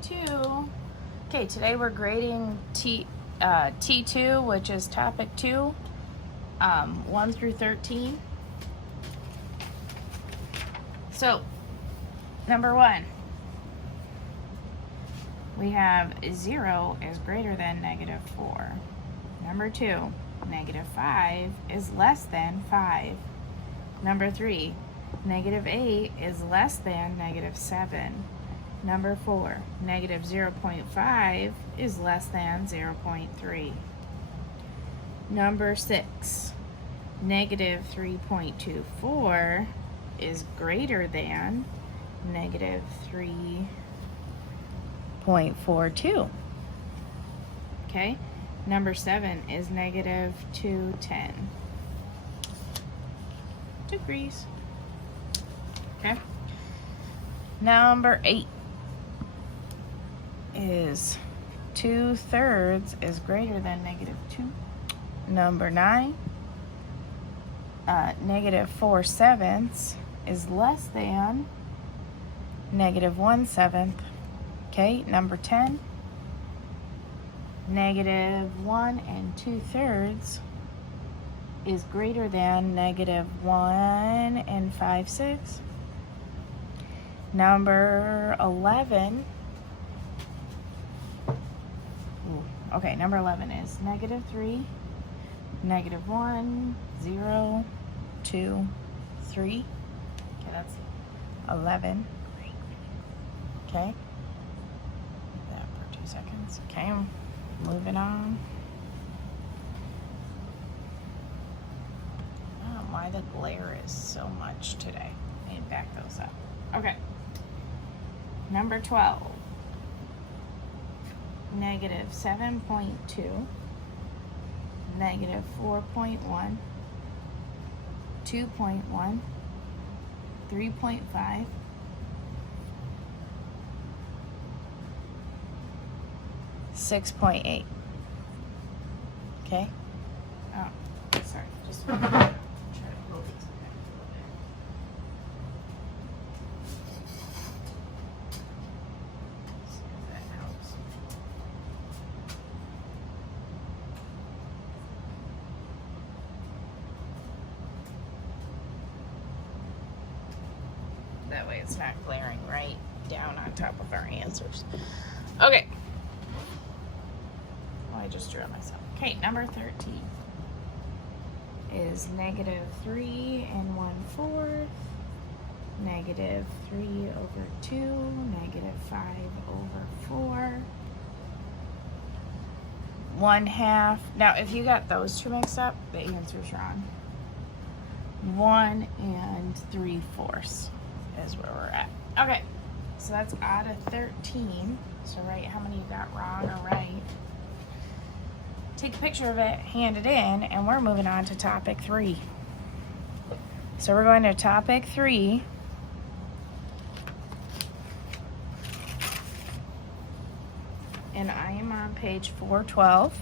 w32. Okay, today we're grading T2, which is topic 2, 1 through 13. So, number 1, we have 0 is greater than -4. Number 2, -5 is less than 5. Number 3, -8 is less than -7. Number 4, -0.5 is less than 0.3. Number 6, -3.24 is greater than -3.42. Okay, number 7 is -210 degrees. Okay, number 8 is 2/3 is greater than -2. Number 9, -4/7 is less than -1/7. Okay, number 10, -1 2/3 is greater than -1 5/6. Number 11, number 11 is -3, -1, 0, 2, 3. Okay, that's 11. Okay. That for 2 seconds. Okay, moving on. I don't know why the glare is so much today. I need to back those up. Okay. Number 12. -7.2, -4.1, 2.1, 3.5, 6.8. Okay? Oh, sorry. Just try to hold these back a little bit. See if that helps. That way it's not glaring right down on top of our answers. Okay. I just drew it myself. Okay, number 13 is -3 1/4, -3/2, -5/4, 1/2. Now, if you got those two mixed up, the answer's wrong. 1 3/4 is where we're at. Okay, so that's out of 13. So write how many you got wrong or right. Take a picture of it, hand it in, and we're moving on to topic 3. So we're going to topic 3. And I am on page 412.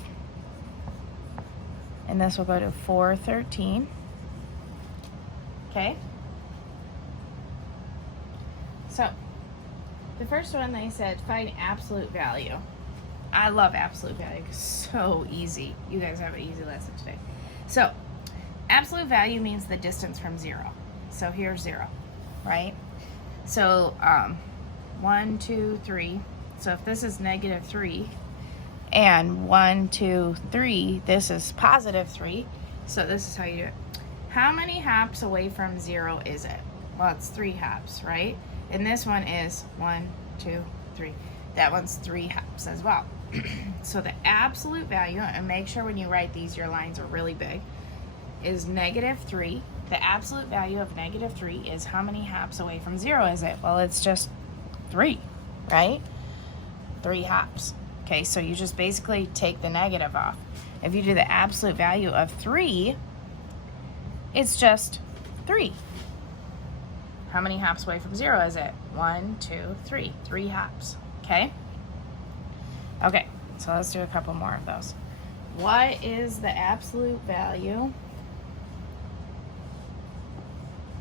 And this will go to 413. Okay? So, the first one they said, find absolute value. I love absolute value because it's so easy. You guys have an easy lesson today. So, absolute value means the distance from 0. So here's 0, right? So, 1, 2, 3. So if this is -3, and 1, 2, 3, this is +3. So this is how you do it. How many hops away from 0 is it? Well, it's 3 hops, right? And this one is 1, 2, 3. That one's 3 hops as well. So the absolute value, and make sure when you write these, your lines are really big, is -3. The absolute value of -3 is how many hops away from 0 is it? Well, it's just 3, right? 3 hops. Okay, so you just basically take the negative off. If you do the absolute value of 3, it's just 3. How many hops away from 0 is it? 1, 2, 3. 3 hops. Okay? Okay, so let's do a couple more of those. What is the absolute value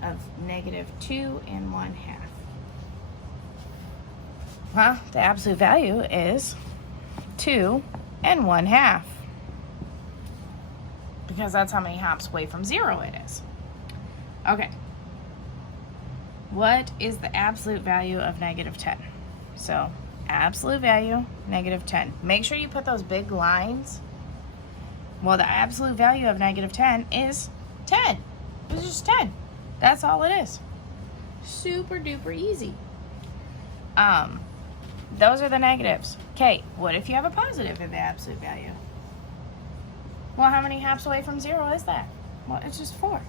of -2 1/2? Well, the absolute value is 2 1/2. Because that's how many hops away from 0 it is. Okay. What is the absolute value of -10? So, absolute value, -10. Make sure you put those big lines. Well, the absolute value of -10 is 10. It's just 10. That's all it is. Super duper easy. Those are the negatives. Okay, what if you have a positive in the absolute value? Well, how many hops away from 0 is that? Well, it's just 4.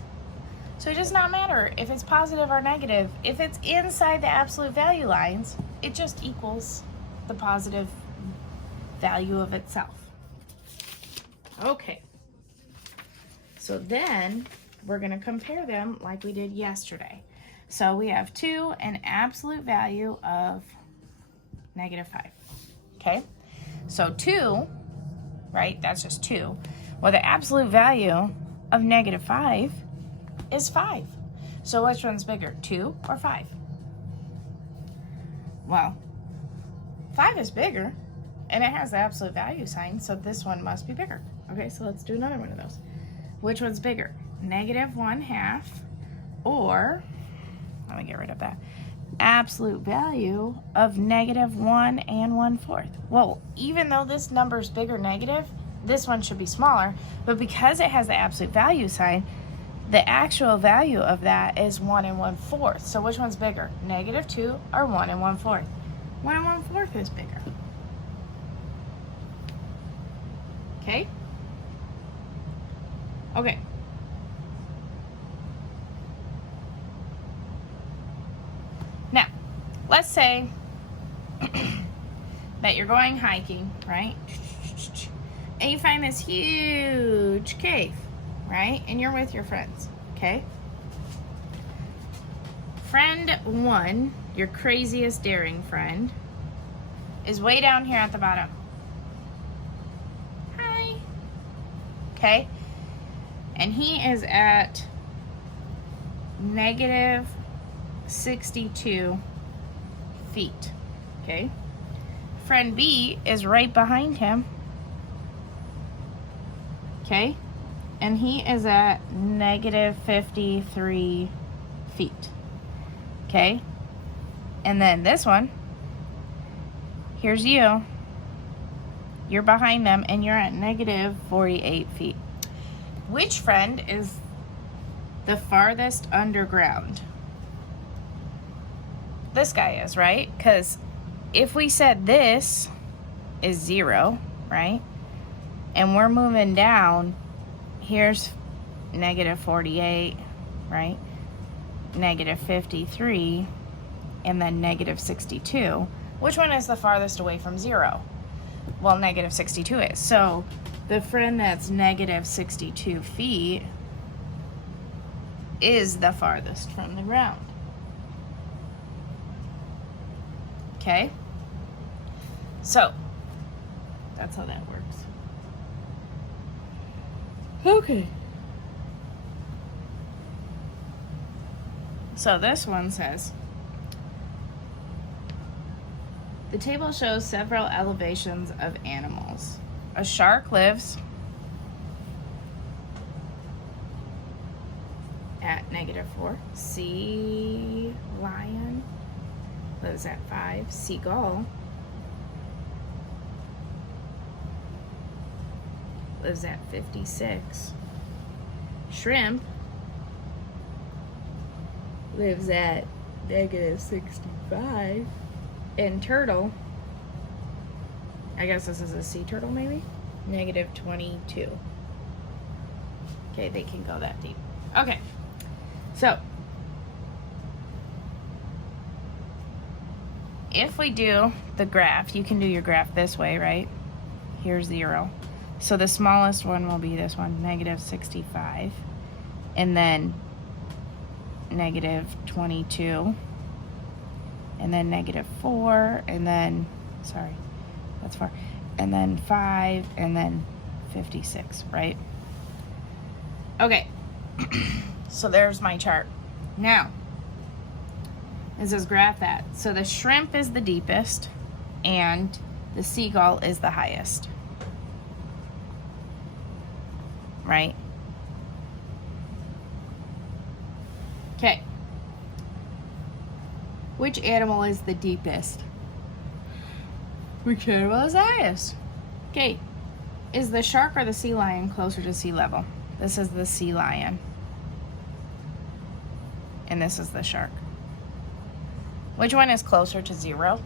So it does not matter if it's positive or negative. If it's inside the absolute value lines, it just equals the positive value of itself. Okay. So then we're going to compare them like we did yesterday. So we have 2, an absolute value of -5. Okay? So 2, right? That's just 2. Well, the absolute value of -5 is 5. So which one's bigger, 2 or 5? Well, 5 is bigger, and it has the absolute value sign, so this one must be bigger. Okay, so let's do another one of those. Which one's bigger, -1/2 or, let me get rid of that, absolute value of -1 1/4? Well, even though this number's bigger negative, this one should be smaller, but because it has the absolute value sign, the actual value of that is 1 1/4. So which one's bigger, -2 or 1 1/4? 1 1/4 is bigger. Okay? Okay. Now, let's say that you're going hiking, right? And you find this huge cave, right? And you're with your friends, okay? Friend 1, your craziest daring friend, is way down here at the bottom. Hi. Okay? And he is at -62 feet, okay? Friend B is right behind him, okay? And he is at -53 feet, okay? And then this one, here's you. You're behind them, and you're at -48 feet. Which friend is the farthest underground? This guy is, right? Because if we said this is 0, right? And we're moving down, here's -48, right? -53, and then -62. Which one is the farthest away from 0? Well, -62 is. So the friend that's -62 feet is the farthest from the ground. Okay? So, that's how that works. Okay. So this one says, the table shows several elevations of animals. A shark lives at -4. Sea lion lives at 5. Seagull lives at 56. Shrimp lives at -65. And turtle, I guess this is a sea turtle maybe, -22. Okay, they can go that deep. Okay, so if we do the graph, you can do your graph this way, right? Here's 0. So the smallest one will be this one, -65. And then -22. And then -4. And then, sorry, that's 4. And then 5. And then 56, right? Okay. So there's my chart. Now, it says graph that. So the shrimp is the deepest, and the seagull is the highest. Right? Okay. Which animal is the deepest? Which animal is the highest? Okay. Is the shark or the sea lion closer to sea level? This is the sea lion. And this is the shark. Which one is closer to 0?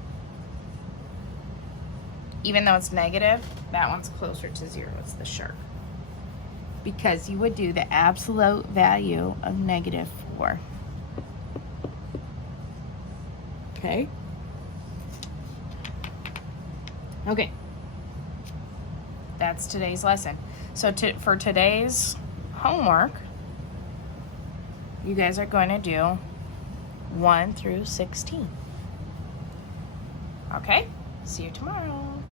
Even though it's negative, that one's closer to 0. It's the shark. Because you would do the absolute value of -4. Okay? Okay. That's today's lesson. So for today's homework, you guys are going to do 1 through 16. Okay? See you tomorrow.